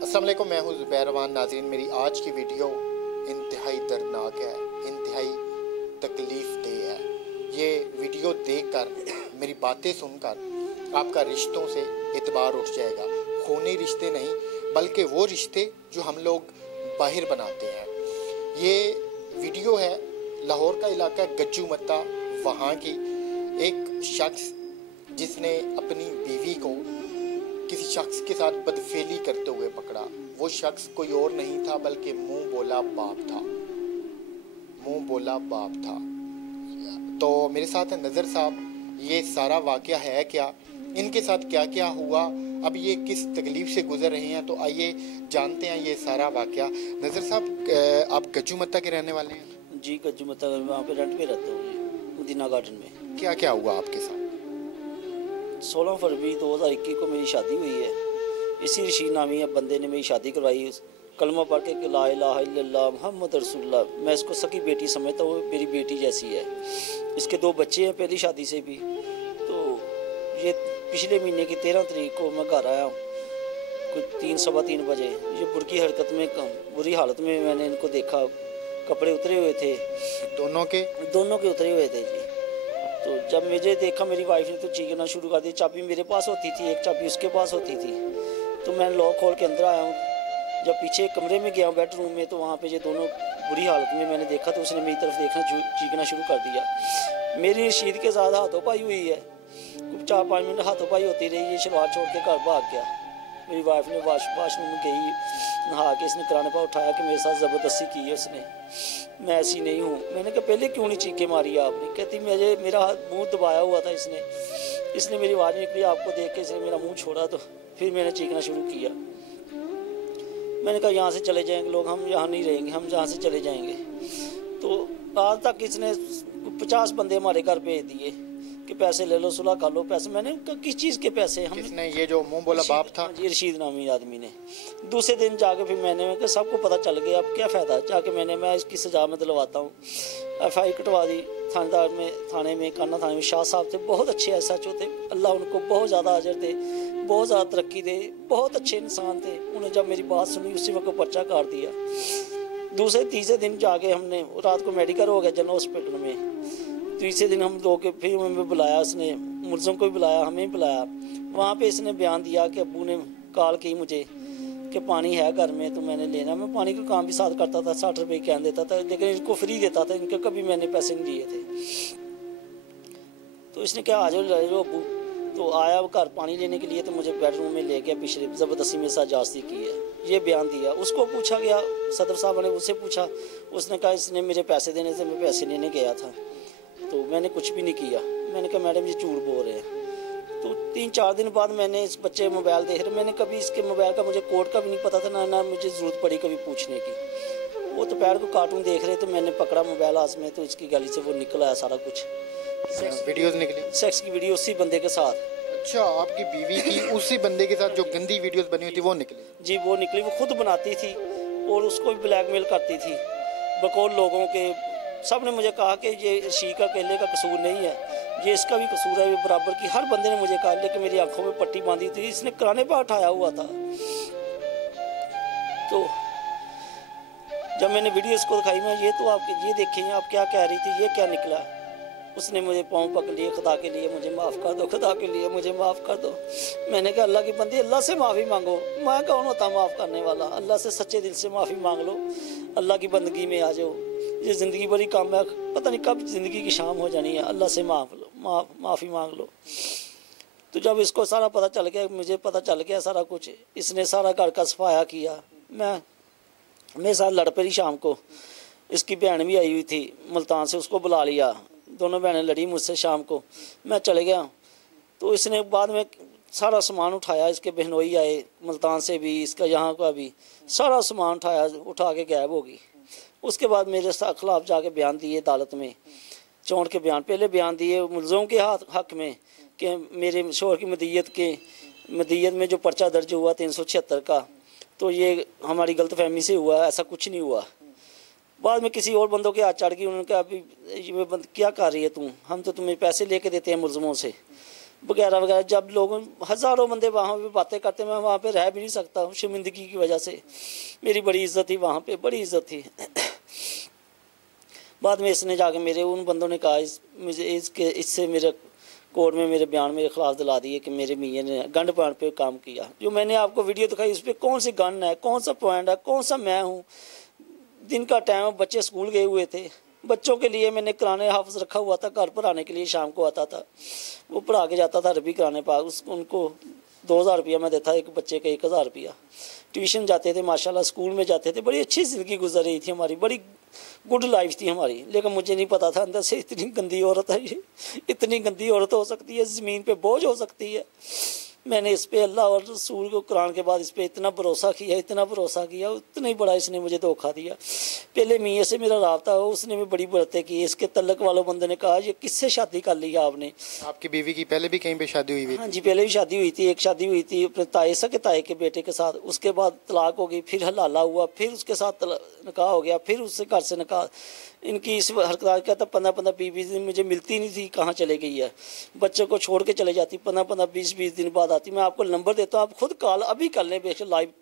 अस्सलाम वालेकुम, मैं हूँ ज़ुबैर रहमान। नाज़रीन, मेरी आज की वीडियो इंतहाई दर्दनाक है, इंतहाई तकलीफ़ देह है। ये वीडियो देखकर, मेरी बातें सुनकर आपका रिश्तों से एतबार उठ जाएगा। खूनी रिश्ते नहीं, बल्कि वो रिश्ते जो हम लोग बाहर बनाते हैं। ये वीडियो है लाहौर का इलाका गज्जू मत्ता, वहाँ की एक शख्स जिसने अपनी बीवी को किसी शख्स के साथ बदफेली करते हुए पकड़ा। वो शख्स कोई और नहीं था बल्कि मुंह बोला बाप था, मुंह बोला बाप था। तो मेरे साथ है नज़र साहब। ये सारा वाक़या है क्या, इनके साथ क्या क्या हुआ, अब ये किस तकलीफ़ से गुजर रहे हैं, तो आइए जानते हैं ये सारा वाक़या। नज़र साहब, आप गज्जू मत्ता के रहने वाले हैं? जी, गज्जू मत्ता वहाँ पे रेंट पे रहता हूँ, मदीना गार्डन में। क्या क्या हुआ आपके साथ? 16 फरवरी 2021 को मेरी शादी हुई है। इसी रशीद नामी बंदे ने मेरी शादी करवाई। कलमा पढ़ के ला इलाहा इल्लल्लाह मुहम्मद रसूलुल्लाह। मैं इसको सकी बेटी समझता हूँ, मेरी बेटी जैसी है। इसके 2 बच्चे हैं पहली शादी से भी। तो ये पिछले महीने की 13 तारीख को मैं घर आया हूँ, कुछ 3-3:15 बजे। ये बुरी हालत में मैंने इनको देखा। कपड़े उतरे हुए थे दोनों के उतरे हुए थे जी। तो जब मुझे देखा, मेरी वाइफ ने तो चीखना शुरू कर दी। चाबी मेरे पास होती थी, एक चाबी उसके पास होती थी। तो मैं लॉक खोल के अंदर आया हूँ। जब पीछे कमरे में गया बेडरूम में, तो वहाँ पे ये दोनों बुरी हालत में मैंने देखा। तो उसने मेरी तरफ देखना चीखना शुरू कर दिया। मेरी रशीद के साथ हाथों पाई हुई है। 4-5 मिनट हाथों पाई होती रही। ये शलवार छोड़ के घर भाग गया। मेरी वाइफ ने वाशरूम में गई, नहा के इसने किराने पर उठाया कि मेरे साथ ज़बरदस्ती की है उसने। मैं ऐसी नहीं हूँ। मैंने कहा पहले क्यों नहीं चीखे मारी आपने? कहती मेरा मुंह दबाया हुआ था इसने मेरी आवाज़ निकली, आपको देख के इसने मेरा मुंह छोड़ा। तो फिर मैंने चीखना शुरू किया। मैंने कहा यहाँ से चले जाएंगे लोग, हम यहाँ नहीं रहेंगे, हम यहाँ से चले जाएंगे। तो आज तक इसने 50 बंदे हमारे घर भेज दिए कि पैसे ले लो, सुलह कर लो। पैसे मैंने किस चीज़ के पैसे? हम किसने? ये जो मुंह बोला बाप था, ये रशीद नामी आदमी ने। दूसरे दिन जाके फिर मैंने सबको पता चल गया, अब क्या फ़ायदा जाके मैं इसकी सजा में दिलवाता हूँ। FI कटवा दी थाने में काना थाने में। शाह साहब थे, बहुत अच्छे SHO थे। अल्लाह उनको बहुत ज़्यादा अजर दे, बहुत ज़्यादा तरक्की दे, बहुत अच्छे इंसान थे। उन्हें जब मेरी बात सुनी, उसी वक्त पर्चा काट दिया। दूसरे तीसरे दिन जाके हमने, रात को मेडिकल हो गया जनरल हॉस्पिटल में। तीसरे दिन हम लोग के फिर हमें बुलाया, उसने मुलज़म को भी बुलाया, हमें भी बुलाया। वहाँ पे इसने बयान दिया कि अब्बू ने कॉल की मुझे कि पानी है घर में, तो मैंने लेना। मैं पानी का काम भी साथ करता था, 60 रुपये कैन देता था, लेकिन इनको फ्री देता था। इनके कभी मैंने पैसे नहीं दिए थे। तो इसने क्या, आ जाओ ले लो अब्बू। तो आया घर पानी लेने के लिए, तो मुझे बेडरूम में ले गया, पिछले ज़बरदस्ती मेरे साथ जास्ती की है। ये बयान दिया। उसको पूछा गया, सदर साहब ने उससे पूछा, उसने कहा इसने मेरे पैसे देने से मैं पैसे लेने गया था। तो मैंने कुछ भी नहीं किया। मैंने कहा मैडम ये झूठ बोल रहे हैं। तो 3-4 दिन बाद मैंने इस बच्चे मोबाइल देख रहे, मैंने कभी इसके मोबाइल का मुझे कोड का भी नहीं पता था, ना मुझे ज़रूरत पड़ी कभी पूछने की। वो दोपहर को कार्टून देख रहे थे, मैंने पकड़ा मोबाइल हाथ में, तो इसकी गली से वो निकल आया सारा कुछ। वीडियोस निकली, सेक्स की वीडियो उसी बंदे के साथ। अच्छा, आपकी बीवी की उसी बंदे के साथ जो गंदी वीडियोस बनी हुई थी वो निकली? जी, वो निकली। वो खुद बनाती थी और उसको भी ब्लैकमेल करती थी बकौल लोगों के। सब ने मुझे कहा कि ये रशीद का अकेले का कसूर नहीं है, ये इसका भी कसूर है, ये बराबर की। हर बंदे ने मुझे कहा, लेकिन मेरी आंखों में पट्टी बांधी थी। इसने किराने पर उठाया हुआ था। तो जब मैंने वीडियोस को दिखाई, मैं ये तो आपके ये देखें, आप क्या कह रही थी, ये क्या निकला? उसने मुझे पाँव पकड़ लिए, खुदा के लिए मुझे माफ़ कर दो, खुदा के लिए मुझे माफ़ कर दो। मैंने कहा अल्लाह की बंदी, अल्लाह से माफ़ी मांगो। मैं कौन होता माफ़ करने वाला? अल्लाह से सच्चे दिल से माफ़ी मांग लो, अल्लाह की बंदगी में आ जाओ। ये ज़िंदगी बड़ी कम है, पता नहीं कब ज़िंदगी की शाम हो जानी है। अल्लाह से माफ़ी मांग लो। तो जब इसको सारा पता चल गया, मुझे पता चल गया सारा कुछ, इसने सारा घर का सफाया किया। मेरे साथ लड़ पड़ी। शाम को इसकी बहन भी आई हुई थी मुल्तान से, उसको बुला लिया। दोनों बहनें लड़ी मुझसे। शाम को मैं चले गया, तो इसने बाद में सारा सामान उठाया। इसके बहनोई आए मुल्तान से भी, इसका यहाँ का भी, सारा सामान उठा के गायब होगी। उसके बाद मेरे खिलाफ जाके बयान दिए अदालत में, चौंट के बयान। पहले बयान दिए मुलज़ों के हक़ में कि मेरे शोहर की मदीयत में जो पर्चा दर्ज हुआ 376 का, तो ये हमारी गलतफहमी से हुआ, ऐसा कुछ नहीं हुआ। बाद में किसी और बंदों के हाथ चढ़ गई। उन्होंने कहा अभी ये बंद क्या कर रही है तू, हम तो तुम्हें पैसे लेके देते हैं मुलज़मों से, वगैरह वगैरह। जब लोग हज़ारों बंदे वहाँ पे बातें करते, मैं वहाँ पे रह भी नहीं सकता हूँ शर्मिंदगी की वजह से। मेरी बड़ी इज़्ज़त थी वहाँ पे, बड़ी इज़्ज़त थी। बाद में इसने जाके मेरे उन बंदों ने कहा मुझे इससे मेरे कोर्ट में मेरे बयान मेरे ख़िलाफ़ दिला दिए कि मेरे मियाँ ने गन पॉइंट पे काम किया। जो मैंने आपको वीडियो दिखाई उस पर कौन सी गन है, कौन सा पॉइंट है, कौन सा मैं हूँ। दिन का टाइम, बच्चे स्कूल गए हुए थे, बच्चों के लिए मैंने कुरान हाफ़िज़ रखा हुआ था, घर पर आने के लिए शाम को आता था, वो पढ़ा के जाता था अरबी कराने पाक। उनको 2000 रुपया मैं देता, एक बच्चे का 1000 रुपया। ट्यूशन जाते थे माशाल्लाह, स्कूल में जाते थे, बड़ी अच्छी ज़िंदगी गुजर रही थी हमारी, बड़ी गुड लाइफ थी हमारी। लेकिन मुझे नहीं पता था अंदर से इतनी गंदी औरत है ये, इतनी गंदी औरत हो सकती है, ज़मीन पे बोझ हो सकती है। मैंने इस पे अल्लाह और रसूल को कुरान के बाद इस पे इतना भरोसा किया, इतना भरोसा किया, उतना ही बड़ा इसने मुझे धोखा दिया। पहले मियाँ से मेरा राब्ता हो, उसने भी बड़ी बातें की। इसके तलक वालों बंदे ने कहा ये किससे शादी कर ली आपने? आपकी बीवी की पहले भी कहीं पे शादी हुई थी? हाँ जी, पहले भी शादी हुई थी, एक शादी हुई थी अपने ताए सके ताए के बेटे के साथ, उसके बाद तलाक हो गई, फिर हलाला हुआ, फिर उसके साथ निकाह हो गया, फिर उससे घर से निकाह। इनकी इस हरकत का 15-15 20 दिन मुझे मिलती नहीं थी, कहाँ चले गई है। बच्चों को छोड़ के चले जाती, 15-15 20 दिन बाद आती। मैं आपको नंबर देता हूँ, आप खुद कॉल अभी कर लें, बेशक लाइव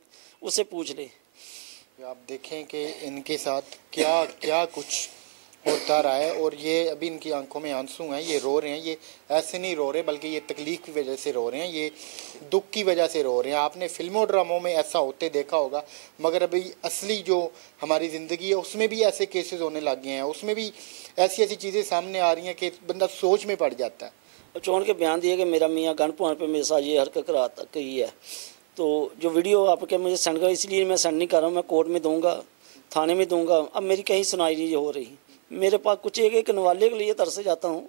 उससे पूछ लें। आप देखें कि इनके साथ क्या क्या कुछ होता रहा है। और ये अभी इनकी आंखों में आंसू हैं, ये रो रहे हैं। ये ऐसे नहीं रो रहे बल्कि ये तकलीफ़ की वजह से रो रहे हैं, ये दुख की वजह से रो रहे हैं। आपने फिल्मों ड्रामों में ऐसा होते देखा होगा, मगर अभी असली जो हमारी ज़िंदगी है उसमें भी ऐसे केसेस होने लग गए हैं, उसमें भी ऐसी ऐसी चीज़ें सामने आ रही हैं कि बंदा सोच में पड़ जाता है। चौन के बयान दिए कि मेरा मियाँ गन पॉइंट पे मेरे साथ ये हरकत कराता कही है। तो जो वीडियो आपके मुझे सेंड कर, इसलिए मैं सेंड नहीं कर रहा हूँ, मैं कोर्ट में दूंगा, थाने में दूंगा। अब मेरी कहीं सुनाई नहीं हो रही, मेरे पास कुछ एक नवाले के लिए तरस जाता हूँ।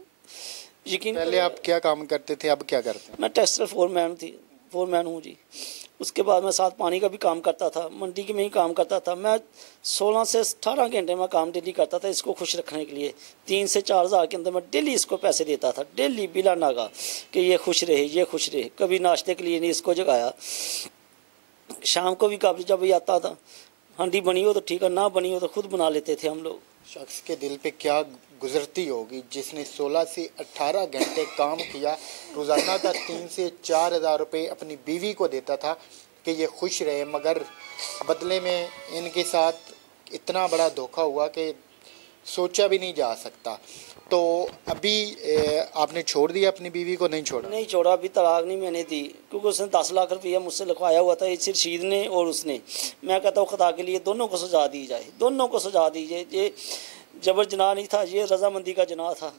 यकीन पहले आप क्या काम करते थे, अब क्या करते हैं? मैं टेक्सटाइल फोरमैन हूँ जी। उसके बाद मैं साथ पानी का भी काम करता था, मंडी के में ही काम करता था। मैं 16 से 18 घंटे में काम डेली करता था इसको खुश रखने के लिए। 3 से 4 हज़ार के अंदर मैं डेली इसको पैसे देता था, डेली बिला नागा, कि ये खुश रहे, ये खुश रहे। कभी नाश्ते के लिए नहीं इसको जगाया। शाम को भी कभी जब भी आता था, हांडी बनी हो तो ठीक है, ना बनी हो तो खुद बना लेते थे हम लोग। शख्स के दिल पे क्या गुजरती होगी जिसने 16 से 18 घंटे काम किया, रोज़ाना का 3 से 4 हज़ार रुपये अपनी बीवी को देता था कि ये खुश रहे, मगर बदले में इनके साथ इतना बड़ा धोखा हुआ कि सोचा भी नहीं जा सकता। तो अभी आपने छोड़ दिया अपनी बीवी को? नहीं छोड़ा? नहीं छोड़ा, अभी तलाक नहीं मैंने दी, क्योंकि उसने 10 लाख रुपया मुझसे लिखवाया हुआ था, इस रशीद ने और उसने। मैं कहता हूँ खुदा के लिए दोनों को सजा दी जाए, दोनों को सजा दीजिए। ये जबर जना नहीं था, ये रजामंदी का जना था।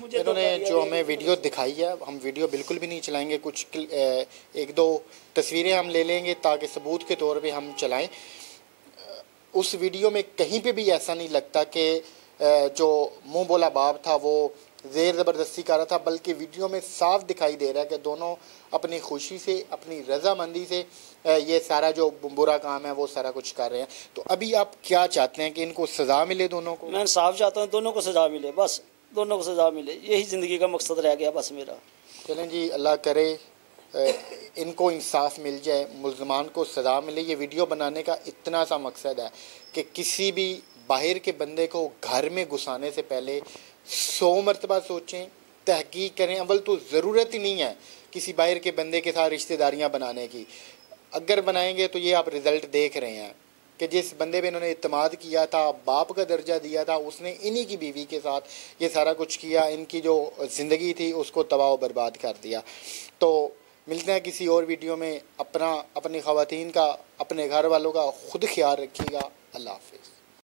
मुझे इन्होंने जो हमें वीडियो दिखाई है, हम वीडियो बिल्कुल भी नहीं चलाएंगे, कुछ 1-2 तस्वीरें हम ले लेंगे ताकि सबूत के तौर पे हम चलाएं। उस वीडियो में कहीं पे भी ऐसा नहीं लगता कि जो मुंह बोला बाप था वो ज़ेर ज़बरदस्ती कर रहा था, बल्कि वीडियो में साफ दिखाई दे रहा है कि दोनों अपनी खुशी से, अपनी रजामंदी से ये सारा जो बुरा काम है वो सारा कुछ कर रहे हैं। तो अभी आप क्या चाहते हैं कि इनको सज़ा मिले दोनों को? मैं साफ चाहता हूँ दोनों को सज़ा मिले, बस दोनों को सज़ा मिले, यही ज़िंदगी का मकसद रह गया बस मेरा। चलें जी, अल्लाह करे इनको इंसाफ मिल जाए, मुल्ज़मान को सज़ा मिले। ये वीडियो बनाने का इतना सा मकसद है कि किसी भी बाहर के बंदे को घर में घुसाने से पहले 100 मरतबा सोचें, तहकीक करें। अव्वल तो ज़रूरत ही नहीं है किसी बाहर के बंदे के साथ रिश्तेदारियां बनाने की। अगर बनाएंगे तो ये आप रिज़ल्ट देख रहे हैं कि जिस बंदे पे इन्होंने इत्माद किया था, बाप का दर्जा दिया था, उसने इन्हीं की बीवी के साथ ये सारा कुछ किया, इनकी जो ज़िंदगी थी उसको तबाह व बर्बाद कर दिया। तो मिलते हैं किसी और वीडियो में। अपनी ख़वातीन का, अपने घर वालों का खुद ख्याल रखिएगा। अल्लाह हाफ़िज़।